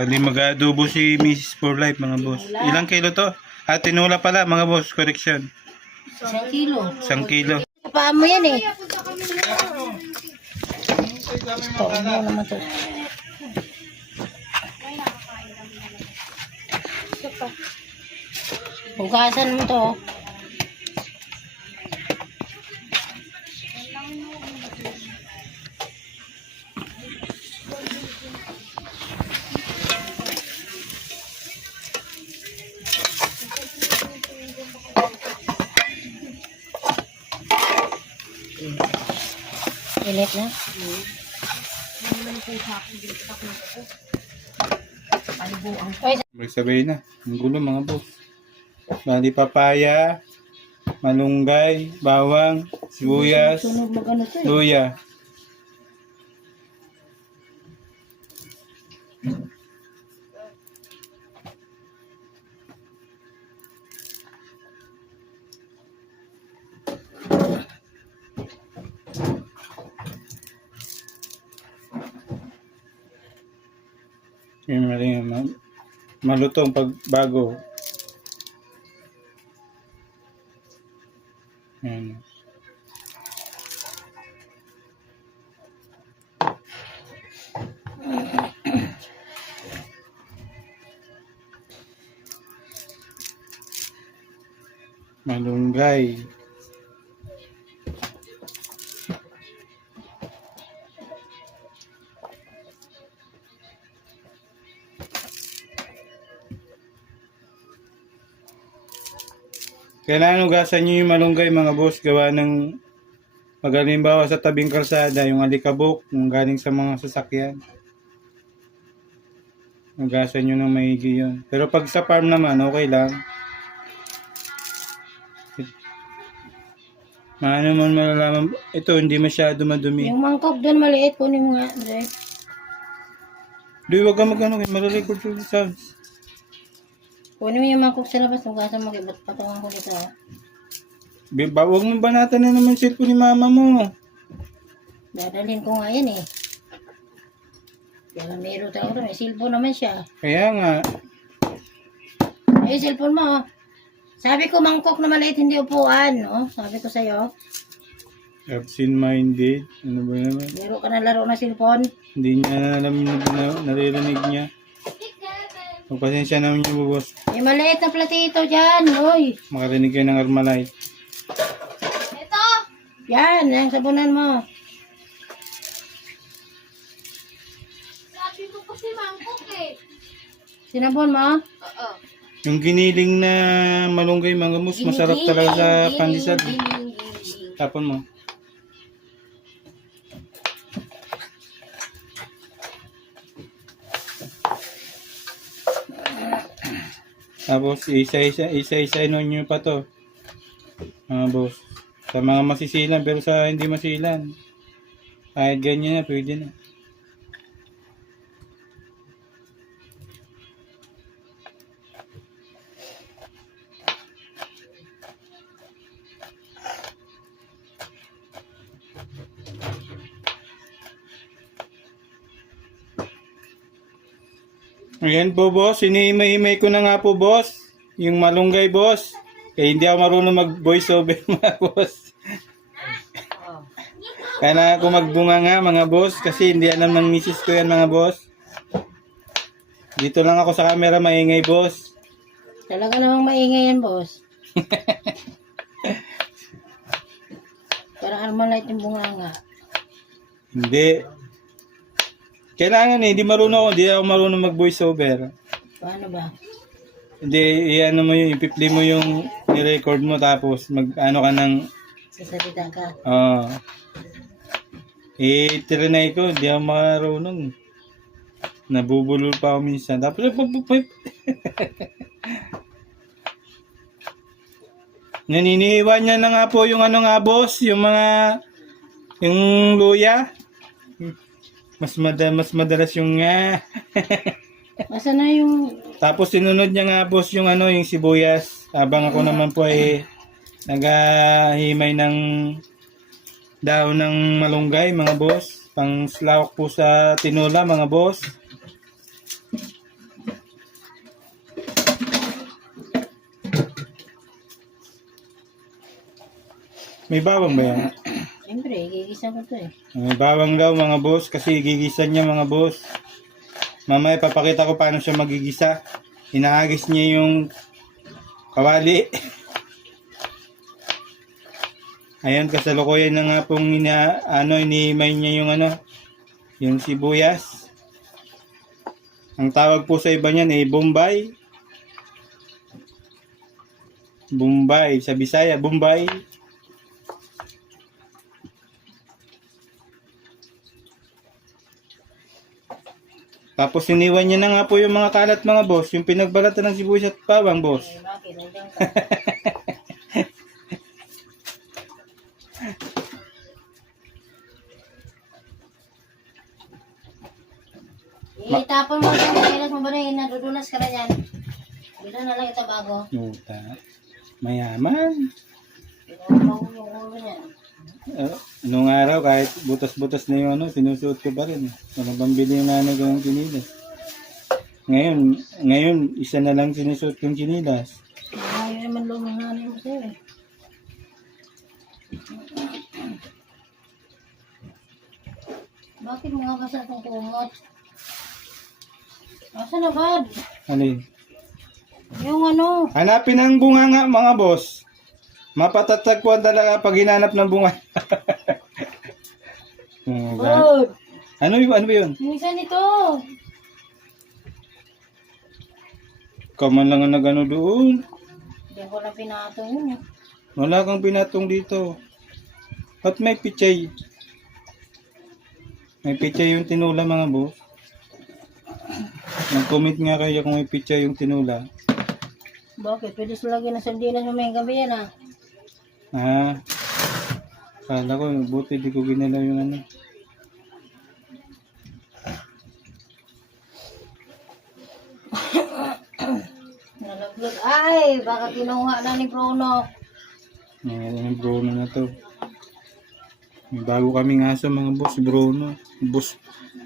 Bali mag-adobo si Mrs. For Life mga boss. Ilang kilo to? Tinola pala mga boss, correction. 1 kilo. 1 kilo. Paan mo yan eh. Ito, mo naman to. Hugasan mo to. Init na. Magsabay na. Ang gulo mga boss. Bali papaya, malunggay, bawang, sibuyas, Sunog magano to eh. luya. Yung malutong pag bago. Ayan. Malunggay. Kailangan hugasan nyo yung malunggay mga boss, gawa ng magalimbawa sa tabing kalsada, yung alikabok, yung galing sa mga sasakyan. Hugasan nyo ng maigi yun. Pero pag sa farm naman, okay lang. Maano man malalaman, ito hindi masyado madumi. Yung mangkok doon maliit, kunin mo nga, Dre. Di, wag ka magano, marirecord yung sounds. Kunin mo yung mangkok sa labas, hugasan mo, ba't patungan ko dito. Huwag mo banatan na naman cellphone ni mama mo. Dadalhin ko nga yan eh. Kaya meron tayo rin, may cellphone naman siya. Kaya nga. Ay, cellphone mo. Sabi ko mangkok na maliit, hindi upuan, no? Sabi ko sa'yo. Absent-minded. Ano ba naman? Meron ka na laro na cellphone. Hindi niya alam yung naririnig niya. Magpasensya naman yung boss. May maliit na platito dyan, oy. Makarinig kayo ng Armalite. Ito! Yan, yung sabunan mo. Sabi ko kasi mangkok eh. Sinabon mo? Oo. Yung giniling na malunggay mga boss, masarap talaga sa pandesal. Tapon mo. Tapos isa-isa nyo pa to. Mga boss. Sa mga masisilan pero sa hindi masilan. Kahit ganyan na pwede na. Ayan po boss, inihimay-himay ko na nga po boss. Yung malunggay boss. Kaya hindi ako marunong mag-voice over mga boss. Kaya ako magbunga nga mga boss kasi hindi alam ng misis ko yan mga boss. Dito lang ako sa camera maingay boss. Talaga namang maingay yan, boss. Parang Armalite yung bunganga. Hindi. Kailangan hindi ako marunong mag-voice over. Paano ba? Hindi, i-ano mo yung, i-play mo yung i-record mo tapos mag-ano ka ng, Sasalita ka. i-trinay ko, hindi ako marunong. Nabubulol pa ako minsan. Tapos, naniniwan niya na nga po yung ano nga boss, yung luya. Mas madalas yung nga. Masa na yung... Tapos sinunod niya nga boss yung yung sibuyas. Habang ako naman po ay naghahimay ng daon ng malunggay mga boss. Pang slawak po sa tinola mga boss. May bawang ba yan? Siyempre, gigisa ko to eh. May bawang daw mga boss kasi gigisa niya mga boss. Mamaya papakita ko paano siya magigisa. Inaagis niya yung kawali. Ayan, kasalukuyan na nga pong inimay niya yung yung sibuyas. Ang tawag po sa iba niyan ay Bombay. Bombay, sa Bisaya, Bombay. Tapos iniwan niya na nga po yung mga kalat mga boss, yung pinagbalatan ng sibuyas at bawang boss. Eh, bakit? Nandiyan ka. Itapon mo yung kailas mo ba na nadudulas ka na yan? Dito na lang ito bago. Yuta. Mayaman. Pinupaw yung ulo niyan. Nung araw, kahit butas-butas na yung sinusuot ko pa rin. Ano bang bili yung ganong chinilas? Ngayon, isa na lang sinusuot kong chinilas. Ayaw naman lumang nanay mo sa'yo eh. Bakit mga basa itong kumot? Asa na ba? Ano yun? Yung Hanapin ang bunga nga mga boss. Mapatatagpuan talaga pag hinanap ng bunga. Bud! Ano ba yun? Yung isa nito. Kaman lang ang nagano doon. Hindi ko na pinato yun eh. Wala kang pinatong dito. Ba't may pichay? May pichay yung tinula mga boss. Nag-comment nga kayo kung may pichay yung tinula. Bakit? Pwede sila lagyan ng sardinas mo may gabi yan ah. Kala ko, buti di ko ginalaw yung Nalaglag. Ay, baka kinuha na ni Bruno. Yung Bruno na to. May bago kaming aso mga boss, Bruno.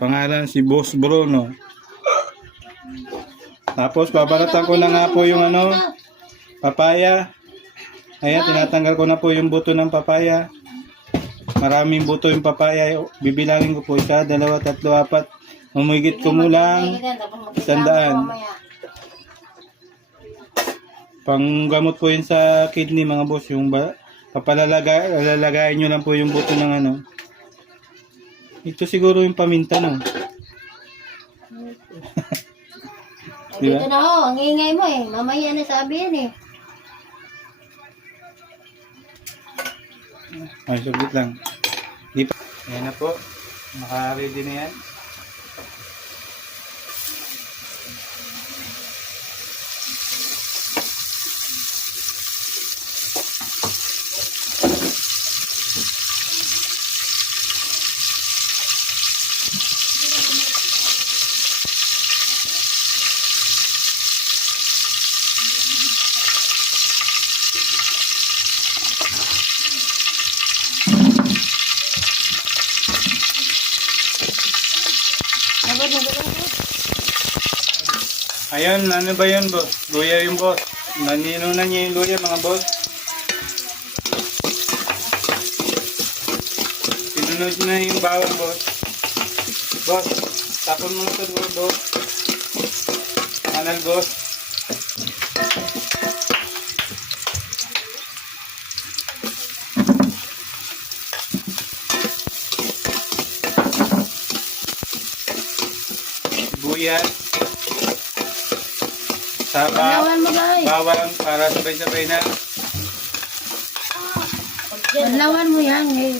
Pangalan si Boss Bruno. Tapos babalatan ko na nga po yung papaya. Ayan, tinatanggal ko na po yung buto ng papaya. Maraming buto yung papaya. Bibilangin ko po 1, 2, 3, 4. Umigit ko mulang 100. Panggamot po yun sa kidney mga boss. Yung papalalagayin nyo lang po yung buto ng Ito siguro yung paminta Diba? Dito na ang ingay mo eh. Mamaya na sabi yan eh. Ay, saglit lang. Ayan na po. Naka-ready na yan. Ayun, ano ba yun boss? Luya yung boss. Naninunan niya yung luya mga boss. Pinunod na yung bawang boss. Boss, tapon mo sa dulo boss. Anal boss. Sibuyas. Banawan mo guys. Bawang para sabay-sabay na. Banawan mo yan eh.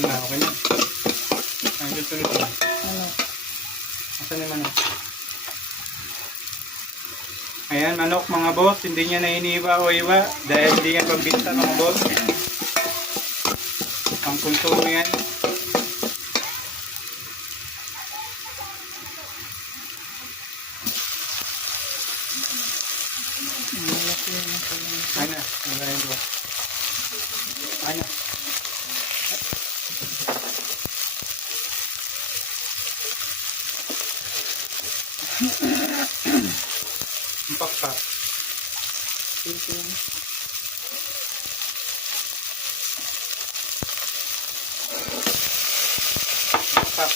Okay na. Ang tuloy ko. Asan yung manok? Ayan, manok mga boss. Hindi niya na iniiba o iba. Dahil hindi yan pambinta mga boss. Ang konsumo yan. Ano? Ano? Ang pakpak. Pakpak.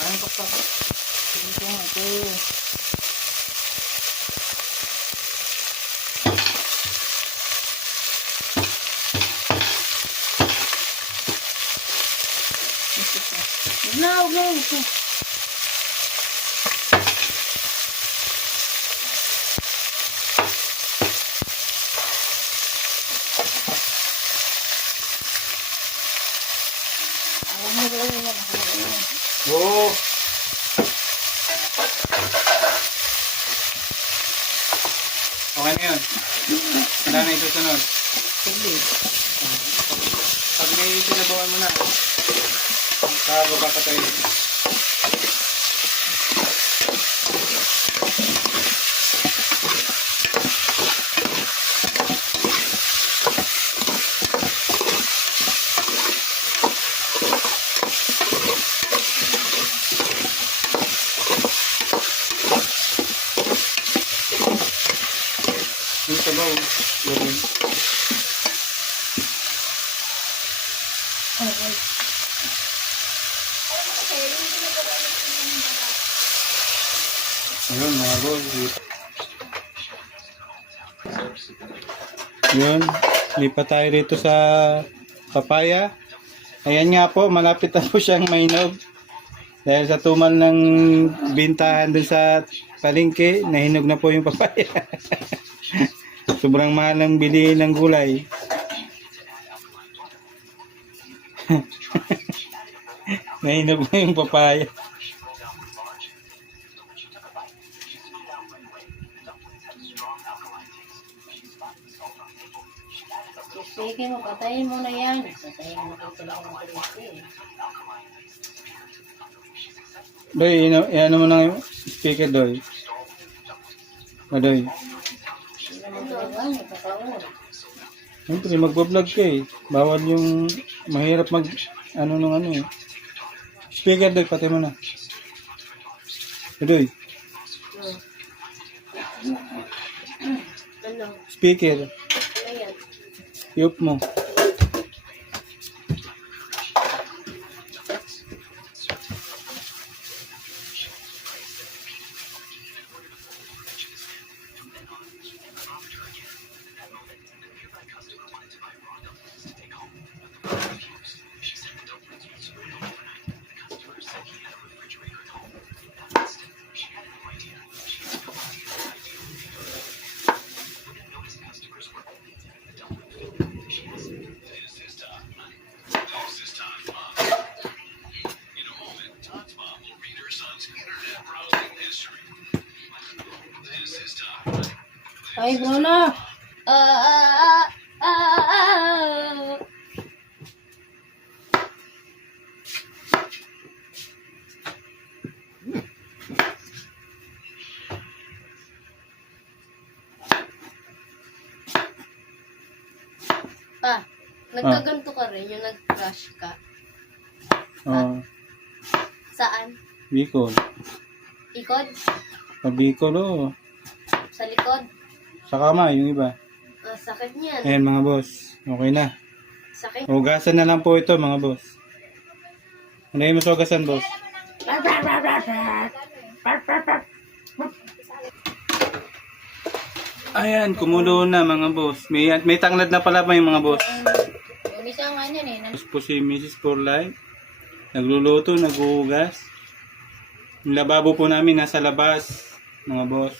Anong pakpak? Ito nga ito. No, no. Oo. Okay na yun. Wala na isusunod. Pag may sinabawan mo na, kakababa ka tayo. Yung sabaw, gawin. Ayun mga boss. Yun, lipat tayo rito sa papaya. Ayan nga po, malapit na po siyang mainog. Dahil sa tumal ng bintahan dun sa palengke, nahinog na po yung papaya. Sobrang mahal ang bilihin ng gulay. Nahinog na yung papaya. Sige mo, patayin mo na yan. Patayin mo na sila ng kulit. Doy, ano mo na yung speaker, Doy. Doy. Siyempre, magbablog ka eh. Bawal yung mahirap mag, ano eh. Speaker, Doy, patay mo na. Doy. Ano? Speaker. Ano yan? Yup mo. Ay, Bruno! Ah. Nagkaganto ka rin, yung nag-crush ka. Saan? Bicol. Ikod? Sa Bicol, oh. Sa likod? Sa kamay, yung iba. Sakit niyan. Ayan mga boss. Okay na. Sakit. Hugasan na lang po ito mga boss. Ano yung mas hugasan, boss? Ayan, kumulo na mga boss. May tanglad na pala pa yung mga boss. Yung isa nga niyan eh. Tapos po si Mrs. Porlight. Nagluluto, naghuhugas. Yung lababo po namin nasa labas, mga boss.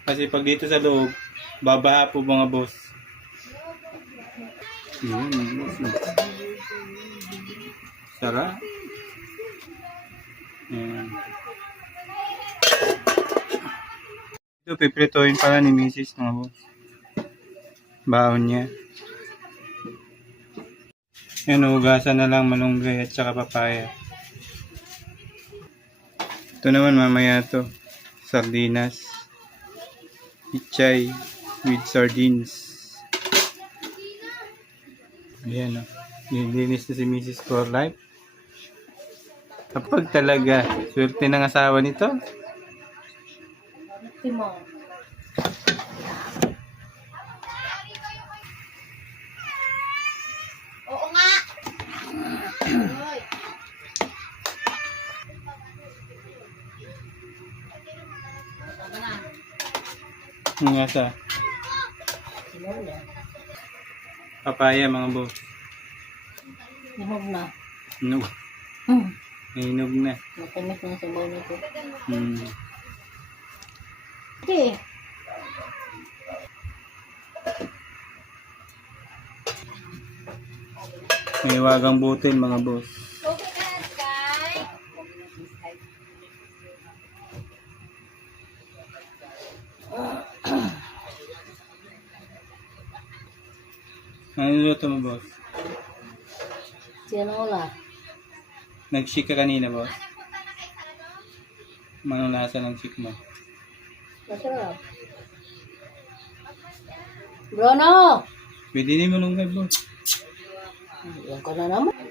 Kasi pag dito sa loob, babaha po mga boss. Yun, mga boss. Sarap. Ayan. Ito, pipritohin pala ni Mrs. mga boss. Baon niya. Yan, hugasan na lang malunggay at saka papaya. Ito naman mamaya to. Sardinas. Ichay with sardines. Ayan o. Nilinis na si Mrs. for life. Kapag talaga, swerte ng asawa nito. Timo. Oo nga. Nga sa papaya mga boss. Hinog na. Hinog. Hinog na. Matamis na sa baw nito. Hmm. Okay. May wagang butil mga boss. Ano luto mo boss? Sino wala? Nag-shake ka kanina boss? Manong lasa ng shake mo? Masarap. Bruno! Pwede din mo nung boss. Yan ko na naman.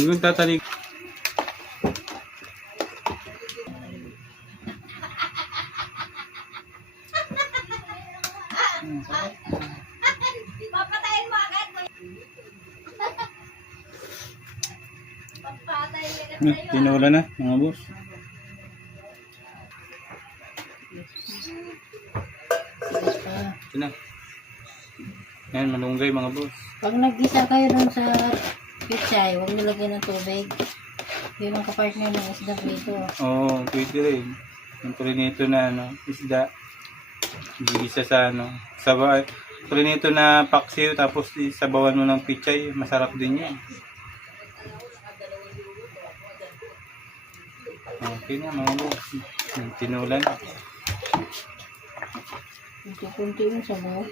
Yung tatalig. Papatayin mo agad. Papatayin Tinula na mga boss. Ito na. Yan, malunggay mga boss. Pag nag-gisa kayo dun sa pichay, huwag nilagyan ng tubig. Yun ang kapartner ng isda dito. Oo, pwede rin. Yung prinito na isda. Gigisa sa sabaw. Prinito na paksiw tapos isabawan mo ng pichay. Masarap din yan. Okay na mga boss. Yung tinulan. Kunti-kunti yung sabaw.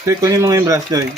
So, kunin mo nga yung brush doy.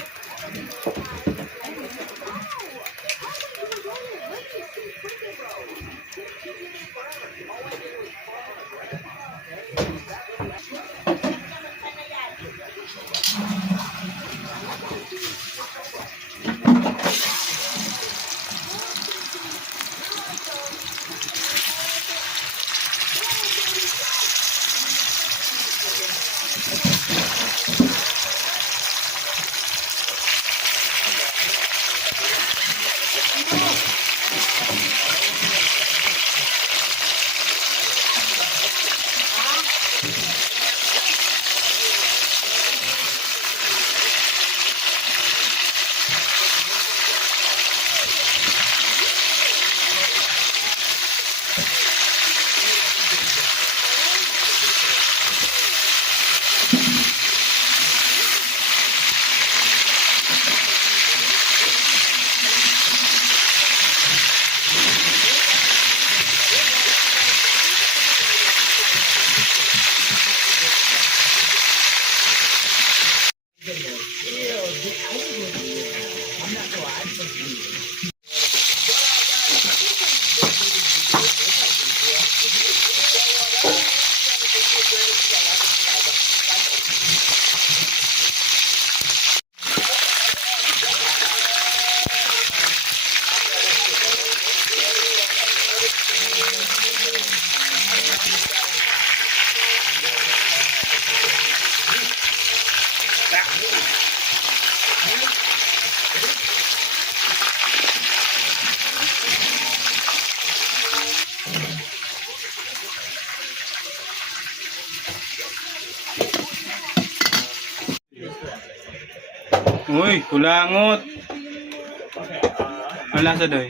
Uy, kulangot. Ang lasa doy.